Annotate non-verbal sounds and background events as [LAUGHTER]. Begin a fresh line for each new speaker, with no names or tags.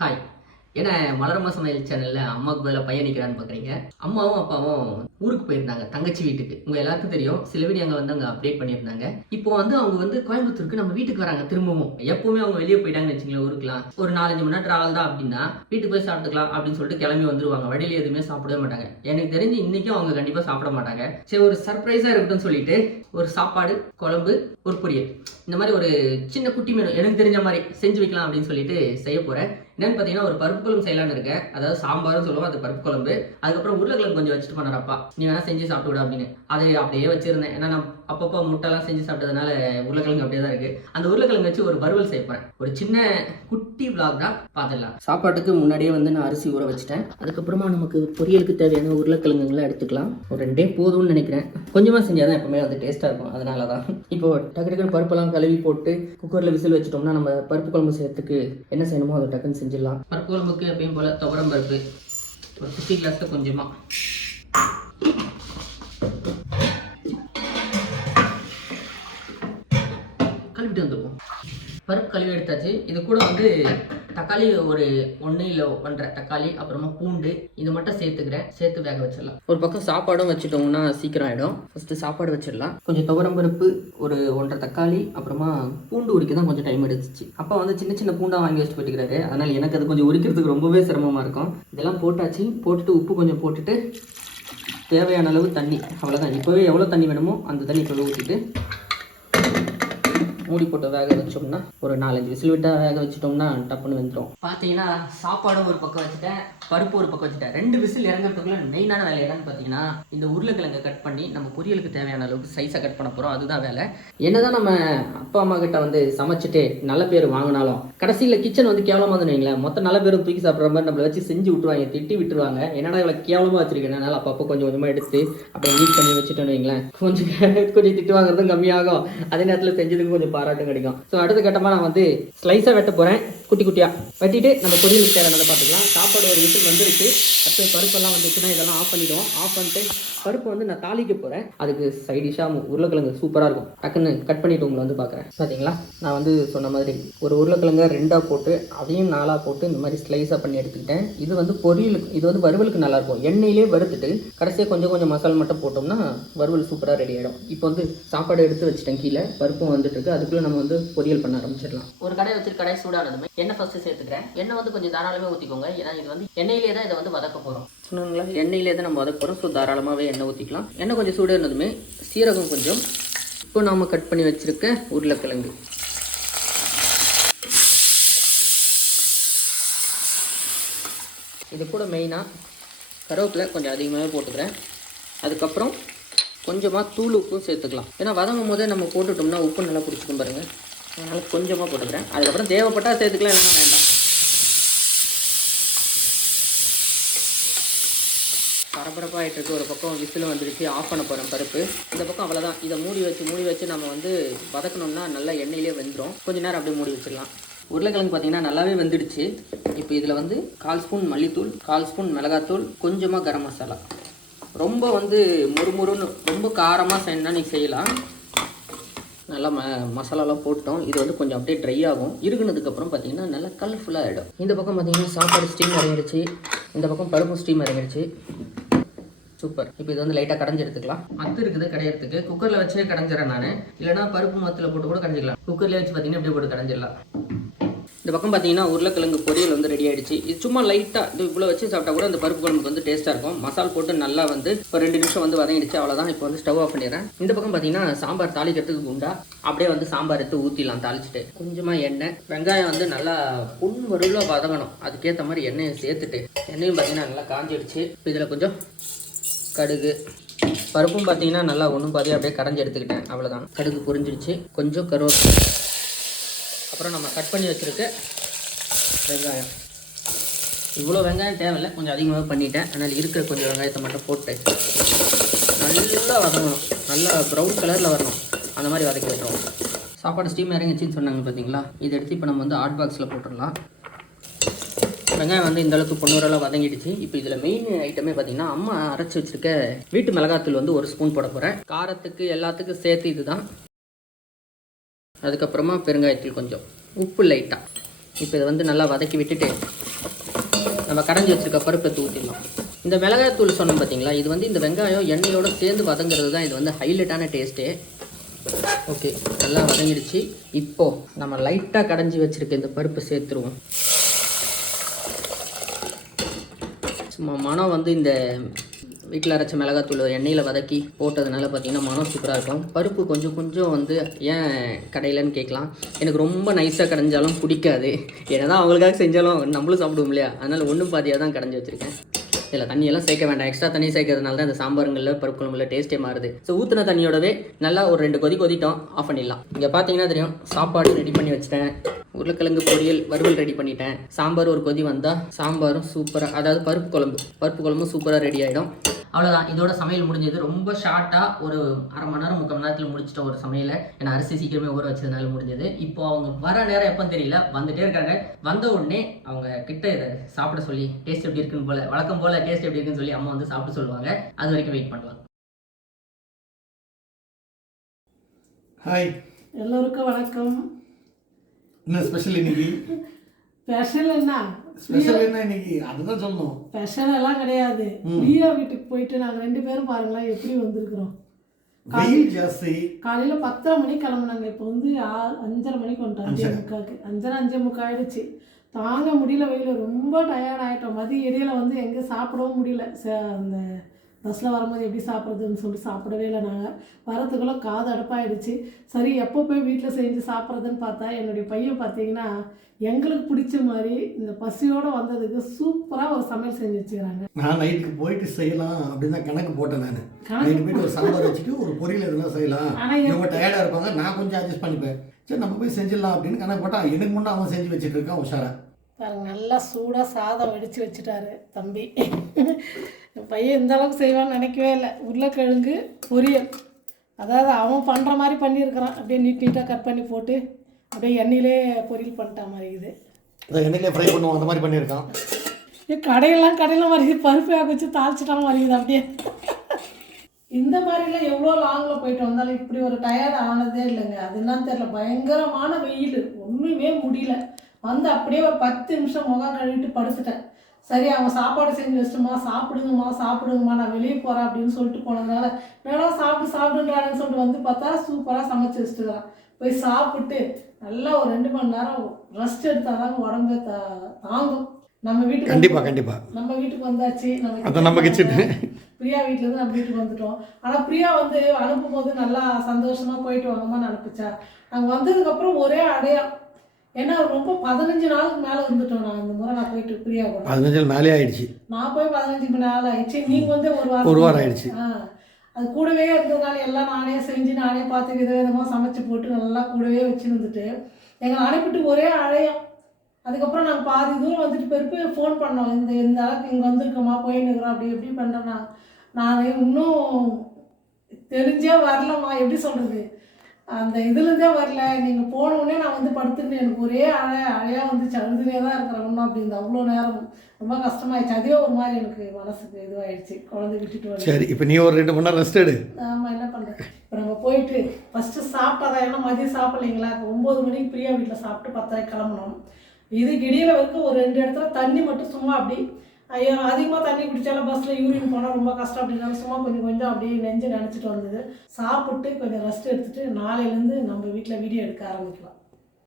Hi ஏன்னா மலரம்மா சமையல் சேனலில் அம்மாவுக்கு பதிலாக பையன் நிற்கிறான்னு பார்க்குறீங்க அம்மாவும் அப்பாவும் ஊருக்கு போயிருந்தாங்க தங்கச்சி வீட்டுக்கு. உங்கள் எல்லாருக்கும் தெரியும் சில வீடியோ அங்கே வந்து அங்கே அப்டேட் பண்ணியிருந்தாங்க. இப்போ வந்து அவங்க வந்து கோயம்புத்தூருக்கு நம்ம வீட்டுக்கு வராங்க திரும்பவும். எப்பவுமே அவங்க வெளியே போயிட்டாங்கன்னு வச்சுங்களேன் ஊருக்குலாம் ஒரு நாலஞ்சு மணி நேரம் ட்ராவல் தான் அப்படின்னா வீட்டுக்கு போய் சாப்பிட்டுக்கலாம் அப்படின்னு சொல்லிட்டு கிளம்பி வந்துருவாங்க. வழியில் எதுவுமே சாப்பிடவே மாட்டாங்க. எனக்கு தெரிஞ்சு இன்றைக்கும் அவங்க கண்டிப்பாக சாப்பிட மாட்டாங்க. சரி ஒரு சர்ப்ரைஸாக இருக்கட்டும்னு சொல்லிட்டு ஒரு சாப்பாடு குழம்பு ஒரு பொரியல். இந்த மாதிரி ஒரு சின்ன குட்டி மீன் எனக்கு தெரிஞ்ச மாதிரி செஞ்சு வைக்கலாம் அப்படின்னு சொல்லிட்டு செய்ய போகிறேன் என்னன்னு பார்த்தீங்கன்னா ஒரு பருப்பு குழம்பு செய்யலாம்னு இருக்கேன். அதாவது சாம்பார்னு சொல்லுவோம் அது பருப்பு குழம்பு. அதுக்கப்புறம் உருளைக்கிழங்கு கொஞ்சம் வச்சுட்டு பண்ணார் நீ வேணா செஞ்சு சாப்பிட்டு விட அப்படின்னு. அதை அப்படியே வச்சிருந்தேன். ஏன்னா நான் அப்பப்போ முட்டைலாம் செஞ்சு சாப்பிட்டதுனால உருளைக்கிழங்கு அப்படியே தான் இருக்கு. அந்த உருளைக்கிழங்கு வச்சு ஒரு வறுவல் செய்ப்பேன் ஒரு சின்ன குட்டி vlog தான் பார்த்துடலாம். சாப்பாட்டுக்கு முன்னாடியே வந்து நான் அரிசி ஊற வச்சுட்டேன். அதுக்கப்புறமா நமக்கு பொரியலுக்கு தேவையான உருளைக்கிழங்குங்களை எடுத்துக்கலாம். ஒரு ரெண்டே போதும்னு நினைக்கிறேன். கொஞ்சமாக செஞ்சால் தான் எப்பவுமே வந்து டேஸ்ட்டாக இருக்கும். அதனால தான் இப்போ டக்கு டக்குன்னு பருப்பெல்லாம் கழுவி போட்டு குக்கரில் விசில் வச்சுட்டோம்னா நம்ம பருப்பு குழம்பு செய்யறதுக்கு என்ன செய்யணுமோ அதை டக்குன்னு செஞ்சிடலாம். பருப்பு குழம்புக்கு எப்பயும் போல் துவரம் பருப்பு. ஒரு குட்டி கிளாஸில் கொஞ்சமாக பருப்பு கழுவி எடுத்தாச்சு. இது கூட வந்து தக்காளி ஒரு ஒன்று இல்லை ஒன்றரை தக்காளி அப்புறமா பூண்டு இது மட்டும் சேர்த்துக்கிறேன். சேர்த்து வேக வச்சிடலாம். ஒரு பக்கம் சாப்பாடும் வச்சுட்டோம்னா சீக்கிரம் ஆகிடும் ஃபஸ்ட்டு சாப்பாடு வச்சிடலாம். கொஞ்சம் துவரம் பருப்பு ஒரு ஒன்றரை தக்காளி அப்புறமா பூண்டு உரிக்க தான் கொஞ்சம் டைம் எடுத்துச்சு. அப்பா வந்து சின்ன சின்ன பூண்டாக வாங்கி வச்சுட்டு போயிட்டுக்கிறாரு. அதனால் எனக்கு அது கொஞ்சம் உரிக்கிறதுக்கு ரொம்பவே சிரமமாக இருக்கும். இதெல்லாம் போட்டாச்சு. போட்டுட்டு உப்பு கொஞ்சம் போட்டுட்டு தேவையான அளவு தண்ணி. அவ்வளோதான் இப்போவே எவ்வளோ தண்ணி வேணுமோ அந்த தண்ணி இப்போ ஊற்றிட்டு மூடி போட்டு வேக வச்சோம்னா ஒரு நாலஞ்சு விசில் விட்டா வேக வச்சிட்டோம்னா டப்புன்னு வெந்துடும் பார்த்தீங்கன்னா சாப்பாடும் ஒரு பக்கம் வச்சுட்டேன் பருப்பு ஒரு பக்கம் வச்சுட்டேன். ரெண்டு விசில் இறங்குறதுக்குள்ள மெயினான வேலை என்னன்னு பார்த்தீங்கன்னா இந்த உருளைக்கிழங்கை கட் பண்ணி நம்ம பொரியலுக்கு தேவையான அளவுக்கு சைஸாக கட் பண்ண போகிறோம் அதுதான் வேலை. என்னதான் நம்ம அப்பா அம்மா கிட்ட வந்து சமைச்சிட்டு நல்ல பேர் வாங்கினாலும் கடைசியில் கிச்சன் வந்து கேவலமாக வந்து வைங்களேன். மொத்த நல்ல பேரும் தூக்கி சாப்பிட்ற மாதிரி நம்மளை வச்சு செஞ்சு விட்டுருவாங்க திட்டி விட்டுருவாங்க. என்னடா இவ்வளோ கேவலமாக வச்சிருக்கேன் அதனால அப்பப்போ கொஞ்சம் கொஞ்சமாக எடுத்து அப்படியே நீட் பண்ணி வச்சுட்டோன்னு வைங்களேன். கொஞ்சம் கொஞ்சம் திட்டு வாங்குறதும் கம்மியாகும். அதே நேரத்தில் செஞ்சதுக்கு கொஞ்சம் பாராட்டும் கிடைக்கும். ஸோ அடுத்த கட்டமாக நான் வந்து ஸ்லைஸாக வெட்ட போகிறேன் குட்டி குட்டியாக வெட்டிட்டு நம்ம பொரியலுக்கு தேவையானதை பார்த்துக்கலாம். சாப்பாடு ஒரு விசில் வந்துருச்சு. அடுத்து பருப்பெல்லாம் வந்துச்சுன்னா இதெல்லாம் ஆஃப் பண்ணிவிடுவோம் ஆஃப் பண்ணிட்டு பருப்பு வந்து நான் தாளிக்க போகிறேன் அதுக்கு சைடிஷாக உருளைக்கிழங்கு சூப்பராக இருக்கும். டக்குன்னு கட் பண்ணிட்டு உங்களை வந்து பார்க்குறேன். பார்த்தீங்களா நான் வந்து சொன்ன மாதிரி ஒரு உருளைக்கிழங்க ரெண்டாக போட்டு அதையும் நாலாக போட்டு இந்த மாதிரி ஸ்லைஸாக பண்ணி எடுத்துக்கிட்டேன். இது வந்து பொரியலுக்கு இது வந்து வறுவலுக்கு நல்லா இருக்கும். எண்ணெயிலே வறுத்துட்டு கடைசியாக கொஞ்சம் கொஞ்சம் மசாலா மட்டும் போட்டோம்னா வறுவல் சூப்பராக ரெடி ஆகிடும் இப்போ வந்து சாப்பாடு எடுத்து வச்சுட்டேன் கீழே. பருப்பும் வந்துட்டு இருக்கு. அதுக்குள்ளே நம்ம வந்து பொரியல் பண்ண ஆரம்பிச்சிடலாம். ஒரு கடை வச்சுட்டு கடை சூடானதுமே எண்ணெய் ஃபஸ்ட்டு சேர்த்துக்கிறேன். எண்ணெய் வந்து கொஞ்சம் தாராளமாக ஊற்றிக்கோங்க ஏன்னா இது வந்து எண்ணெயிலே தான் இதை வந்து வதக்க போகிறோம் சொன்னாங்களா எண்ணெயிலே தான் நம்ம வதக்க போகிறோம் ஸோ தாராளமாகவே எண்ணெய் ஊற்றிக்கலாம் எண்ணெய் கொஞ்சம் சூடு இருந்ததுமே சீரகம் கொஞ்சம். இப்போ நாம் கட் பண்ணி வச்சுருக்க உருளைக்கிழங்கு. இது கூட மெயினாக கருவேப்பிலை கொஞ்சம் அதிகமாகவே போட்டுக்கிறேன். அதுக்கப்புறம் கொஞ்சமாக தூள் உப்பும் சேர்த்துக்கலாம். ஏன்னா வதங்கும் போதே நம்ம போட்டுட்டோம்னா உப்பு நல்லா பிடிச்சிக்கும் பாருங்கள் அதனால் கொஞ்சமாக போட்டுக்கிறேன். அதுக்கப்புறம் தேவைப்பட்டால் சேர்த்துக்கலாம் இல்லைன்னா வேண்டாம். பரபரப்பாகிட்டுருக்கு ஒரு பக்கம் விசில் வந்துடுச்சு ஆஃப் பண்ண போகிறேன் பருப்பு. இந்த பக்கம் அவ்வளோதான் இதை மூடி வச்சு மூடி வச்சு நம்ம வந்து வதக்கணும்னா நல்லா எண்ணெயிலே வெந்துடும் கொஞ்ச நேரம் அப்படியே மூடி வச்சிடலாம். உருளைக்கிழங்கு பார்த்தீங்கன்னா நல்லாவே வெந்துடுச்சு. இப்போ இதில் வந்து கால் ஸ்பூன் மல்லித்தூள் கால் ஸ்பூன் மிளகாத்தூள் கொஞ்சமாக கரம் மசாலா. ரொம்ப வந்து முறுமுறுன்னு ரொம்ப காரமாக செய்யணும்னா நீங்கள் செய்யலாம். நல்லா ம மசாலாலாம் போட்டோம். இது வந்து கொஞ்சம் அப்படியே ட்ரை ஆகும். இருக்குனதுக்கப்புறம் பார்த்தீங்கன்னா நல்லா கலர்ஃபுல்லாக ஆகிடும் இந்த பக்கம் பார்த்தீங்கன்னா சாப்பாடு ஸ்டீம் இறங்கிடுச்சு இந்த பக்கம் பருப்பு ஸ்டீம் இறங்கிடுச்சு சூப்பர் இப்போ இது வந்து லைட்டாக கடைஞ்சி எடுத்துக்கலாம். மத்து இருக்குது கடையிறதுக்கு. குக்கரில் வச்சே கடைஞ்சிடறேன் நான். இல்லைனா பருப்பு மத்தில் போட்டு கூட கடைஞ்சிக்கலாம். குக்கர்லேயே வச்சு பார்த்தீங்கன்னா அப்படியே போட்டு கடைஞ்சிடலாம். இந்த பக்கம் பார்த்தீங்கன்னா உருளைக்கிழங்கு பொரியல் வந்து ரெடி ஆயிடுச்சு. இது சும்மா லைட்டாக இது இவ்வளோ வச்சு சாப்பிட்டா கூட அந்த பருப்பு குழம்புக்கு வந்து டேஸ்ட்டாக இருக்கும். மசால் போட்டு நல்லா வந்து ஒரு ரெண்டு நிமிஷம் வந்து வதங்கிடுச்சு. அவ்வளோதான் இப்போ வந்து ஸ்டவ் ஆஃப் பண்ணிடுறேன். இந்த பக்கம் பார்த்தீங்கன்னா சாம்பார் தாளிக்கிறதுக்கு குண்டா அப்படியே வந்து சாம்பார் எடுத்து ஊற்றிடலாம் தாளிச்சிட்டு. கொஞ்சமாக எண்ணெய். வெங்காயம் வந்து நல்லா புண் வருவில் வதங்கணும். அதுக்கேற்ற மாதிரி எண்ணெயை சேர்த்துட்டு எண்ணெயும் பார்த்தீங்கன்னா நல்லா காஞ்சிடுச்சு. இதில் கொஞ்சம் கடுகு. பருப்பும் பார்த்தீங்கன்னா நல்லா ஒன்றும் பாதி அப்படியே கரைஞ்சி எடுத்துக்கிட்டேன். அவ்வளோதான் கடுகு புரிஞ்சிடுச்சு. கொஞ்சம் கருவேப்பிலை. அப்புறம் நம்ம கட் பண்ணி வச்சுருக்க வெங்காயம். இவ்வளோ வெங்காயம் தேவையில்லை கொஞ்சம் அதிகமாக பண்ணிட்டேன். அதனால் இருக்கிற கொஞ்சம் வெங்காயத்தை மட்டும் போட்டு நல்லா வதங்கணும். நல்லா ப்ரௌன் கலரில் வரணும். அந்த மாதிரி வதக்கி விட்டுருவோம் சாப்பாடு ஸ்டீம் இறங்கிச்சின்னு சொன்னாங்க பார்த்தீங்களா இதை எடுத்து இப்போ நம்ம வந்து ஹாட் பாக்ஸில் போட்டுடலாம். வெங்காயம் வந்து இந்த அளவுக்கு பொண்ணூரெல்லாம் வதங்கிடுச்சு. இப்போ இதில் மெயின் ஐட்டமே பார்த்தீங்கன்னா அம்மா அரைச்சி வச்சிருக்க வீட்டு மிளகாத்தூள் வந்து ஒரு ஸ்பூன் போட போகிறேன் காரத்துக்கு எல்லாத்துக்கும் சேர்த்து இதுதான். அதுக்கப்புறமா பெருங்காயத்தூள் கொஞ்சம். உப்பு லைட்டாக இப்போ இதை வந்து நல்லா வதக்கி விட்டுட்டு நம்ம கடைஞ்சி வச்சிருக்க பருப்பை ஊற்றிடலாம் இந்த மிளகாய் தூள் சொன்னோம் பார்த்தீங்களா இது வந்து இந்த வெங்காயம் எண்ணெயோடு சேர்ந்து வதங்குறது தான் இது வந்து ஹைலைட்டான டேஸ்ட்டே ஓகே நல்லா வதங்கிடுச்சு. இப்போது நம்ம லைட்டாக கடைஞ்சி வச்சுருக்க இந்த பருப்பு சேர்த்துருவோம். சும்மா மனம் வந்து இந்த வீட்டில் அரைச்ச மிளகாத்தூள் எண்ணெயில் வதக்கி போட்டதுனால பார்த்தீங்கன்னா மனம் சூப்பராக இருக்கும். பருப்பு கொஞ்சம் கொஞ்சம் வந்து ஏன் கடையிலன்னு கேட்கலாம். எனக்கு ரொம்ப நைஸாக கடைஞ்சாலும் பிடிக்காது. ஏன்னா அவங்களுக்காக செஞ்சாலும் நம்மளும் சாப்பிடுவோம் இல்லையா? அதனால் ஒன்றும் பாதியாக தான் கடைஞ்சி வச்சுருக்கேன். இதில் தண்ணியெல்லாம் சேர்க்க வேண்டாம். எக்ஸ்ட்ரா தண்ணி சேர்க்கறதுனால தான் இந்த சாம்பாருங்களில் பருப்பு குழம்புல டேஸ்ட்டே மாறுது. ஸோ ஊற்றின தண்ணியோடவே நல்லா ஒரு ரெண்டு கொதி கொதிட்டோம். ஆஃப் பண்ணிடலாம். இங்கே பார்த்தீங்கன்னா தெரியும் சாப்பாடு ரெடி பண்ணி வச்சிட்டேன். உருளைக்கிழங்கு பொரியல் வறுவல் ரெடி பண்ணிட்டேன். சாம்பார் ஒரு கொதி வந்தால் சாம்பாரும் சூப்பராக அதாவது பருப்பு குழம்பு பருப்பு குழம்பும் சூப்பராக ரெடி ஆகிடும் அவ்வளோதான் இதோட சமையல் முடிஞ்சது. ரொம்ப ஷார்ட்டாக ஒரு அரை மணி நேரம் முக்கால் மணி நேரத்தில் முடிச்சிட்ட ஒரு சமையலை ஏன்னா அரிசி சீக்கிரமே ஊற வச்சதுனால முடிஞ்சது. இப்போ அவங்க வர நேரம் எப்போ தெரியல. வந்துட்டே இருக்காங்க. வந்த உடனே அவங்க கிட்ட இதை சாப்பிட சொல்லி டேஸ்ட் எப்படி இருக்குன்னு போல வழக்கம் போல டேஸ்ட் எப்படி இருக்குன்னு சொல்லி அம்மா வந்து சாப்பிட சொல்லுவாங்க. அது வரைக்கும் வெயிட் பண்ணலாம்
ஹாய்
எல்லோருக்கும் வணக்கம்.
என்ன ஸ்பெஷல் இன்னைக்கு? [LAUGHS]
ஸ்பெஷல் என்ன?
ஸ்பெஷல் என்ன இன்னைக்கு? அதுதான் சொல்லணும்.
ஸ்பெஷல் எல்லாம் கிடையாது. பிரியா வீட்டுக்கு போயிட்டு நாங்கள் ரெண்டு பேரும் பாருங்களேன் எப்படி வந்திருக்கிறோம்.
வெயில் ஜாஸ்தி.
காலையில பத்தரை மணிக்கு கிளம்புனாங்க. இப்போ வந்து அஞ்சரை மணிக்கு வந்துட்டோம் அஞ்சே முக்காக்கு. அஞ்சரை அஞ்சே முக்கா ஆயிடுச்சு தாங்க முடியல வெயில். ரொம்ப டயர்ட் ஆயிட்டோம். மதிய இடையில வந்து எங்கே சாப்பிடவும் முடியல. அந்த பஸ்ஸில் வரும்போது எப்படி சாப்பிட்றதுன்னு சொல்லி சாப்பிடவே இல்லை நாங்கள் வரத்துக்குள்ளே காது அடுப்பாயிடுச்சு. சரி எப்போ போய் வீட்டில் செஞ்சு சாப்பிட்றதுன்னு பார்த்தா என்னுடைய பையன் பார்த்தீங்கன்னா எங்களுக்கு பிடிச்ச மாதிரி இந்த பசியோடு வந்ததுக்கு சூப்பராக ஒரு சமையல் செஞ்சு வச்சுக்கிறாங்க.
நான் நைட்டுக்கு போயிட்டு செய்யலாம் அப்படின்னு தான் கணக்கு போட்டேன் நான். நைட்டு போயிட்டு ஒரு சாம்பார் வச்சுட்டு ஒரு பொரியல் எதுனா செய்யலாம். இவங்க டயர்டாக இருப்பாங்க நான் கொஞ்சம் அட்ஜஸ்ட் பண்ணிப்பேன். சரி நம்ம போய் செஞ்சிடலாம் அப்படின்னு கணக்கு போட்டா எனக்கு முன்னே அவன் செஞ்சு வச்சுட்டு இருக்கான் உஷாரா.
பாருங்க நல்லா சூடாக சாதம் வடித்து வச்சுட்டாரு தம்பி. பையன் இந்த அளவுக்கு செய்வான்னு நினைக்கவே இல்லை. உருளைக்கிழங்கு பொரியல். அதாவது அவன் பண்ணுற மாதிரி பண்ணியிருக்கிறான். அப்படியே நீட் நீட்டாக கட் பண்ணி போட்டு அப்படியே எண்ணெயிலே பொரியல் பண்ணிட்டா மாதிரி இது.
எண்ணெயிலே ஃப்ரை பண்ணுவோம் அந்த மாதிரி பண்ணியிருக்கான்.
ஏன் கடையெல்லாம் கடையில் வருது பருப்பு வேக வச்சு தாளிச்சிட்டாலும் வருது அப்படியே. இந்த மாதிரிலாம் எவ்வளோ லாங்கில் போயிட்டு வந்தாலும் இப்படி ஒரு டயர்ட் ஆனதே இல்லைங்க. அது என்னன்னு தெரியல. பயங்கரமான வெயில். ஒன்றுமே முடியல. வந்து அப்படியே ஒரு பத்து நிமிஷம் முகம் கழுவிட்டு படுத்துட்டேன். சரி அவன் சாப்பாடு செஞ்சு வச்சிட்டுமா? சாப்பிடுங்கம்மா சாப்பிடுங்கம்மா நான் வெளியே போகிறேன் அப்படின்னு சொல்லிட்டு போனதுனால வேணா சாப்பிட்டு சாப்பிடுன்றானு சொல்லிட்டு வந்து பார்த்தா சூப்பராக சமைச்சு வச்சுட்டுக்கிறான் போய் சாப்பிட்டு நல்லா ஒரு ரெண்டு மணி நேரம் ரெஸ்ட் எடுத்தாதான் உடம்பு தா தாங்கும். நம்ம வீட்டுக்கு
கண்டிப்பாக கண்டிப்பாக
நம்ம வீட்டுக்கு வந்தாச்சு. நம்ம
நம்ம கிச்சன்
பிரியா வீட்ல இருந்து நம்ம வீட்டுக்கு வந்துட்டோம். ஆனா பிரியா வந்து அனுப்பும் போது நல்லா சந்தோஷமா போயிட்டு வாங்கம்மான்னு அனுப்பிச்சா. நாங்க வந்ததுக்கு அப்புறம் ஒரே அடையா ஏன்னா ரொம்ப பதினஞ்சு நாளுக்கு மேல இருந்துட்டோம் நான். இந்த முறை நான் போயிட்டு பிரியா கூட
பதினஞ்சு மேலே ஆயிடுச்சு.
நான் போய் பதினஞ்சுக்கு நாள் ஆயிடுச்சு. நீங்க வந்து ஒரு வாரம்
ஒரு வாரம் ஆயிடுச்சு.
அது கூடவே இருந்ததுனால எல்லாம் நானே செஞ்சு நானே பார்த்து வித விதமா சமைச்சு போட்டு நல்லா கூடவே வச்சு இருந்துட்டு எங்களை அனுப்பிட்டு ஒரே அழையம். அதுக்கப்புறம் நாங்கள் பாதி தூரம் வந்துட்டு பிறப்பு ஃபோன் பண்ணோம். இந்த இந்த அளவுக்கு இங்கே வந்திருக்கோமா போயின்னுக்குறோம் அப்படி எப்படி பண்ணுறேன்னா நான் இன்னும் தெரிஞ்சே வரலம்மா. எப்படி சொல்கிறது அந்த இதுலேருந்தே வரல. நீங்கள் போன உடனே நான் வந்து படுத்துட்டு எனக்கு ஒரே அழை அழையாக வந்துச்சு அழுதுனே தான் இருக்கிறேன் ஒன்றும் அப்படின்னு அவ்வளோ நேரம் ரொம்ப கஷ்டமாயிடுச்சு. அதுவே ஒரு மாதிரி எனக்கு மனசுக்கு இதுவாயிடுச்சு. குழந்தை விட்டுட்டு வந்து
சரி இப்போ நீ ஒரு ரெண்டு மணி நேரம் ரெஸ்ட் எடு.
ஆமாம் என்ன பண்ணுறது இப்போ நம்ம போயிட்டு ஃபஸ்ட்டு சாப்பிட்டாதான் ஏன்னா மதியம் சாப்பிட்லைங்களா? ஒம்பது மணிக்கு பிரியா வீட்டில் சாப்பிட்டு பத்தரைக்கு கிளம்பணும். இது இடையில வரைக்கும் ஒரு ரெண்டு இடத்துல தண்ணி மட்டும் சும்மா அப்படி ஐயோ அதிகமாக தண்ணி குடித்தாலும் பஸ்ஸில் யூரின் போனால் ரொம்ப கஷ்டம் அப்படின்னாலும் சும்மா கொஞ்சம் கொஞ்சம் அப்படியே நெஞ்சு நினச்சிட்டு வந்தது. சாப்பிட்டு கொஞ்சம் ரெஸ்ட் எடுத்துகிட்டு நாளையிலேருந்து நம்ம வீட்டில் வீடியோ எடுக்க ஆரம்பிக்கலாம்.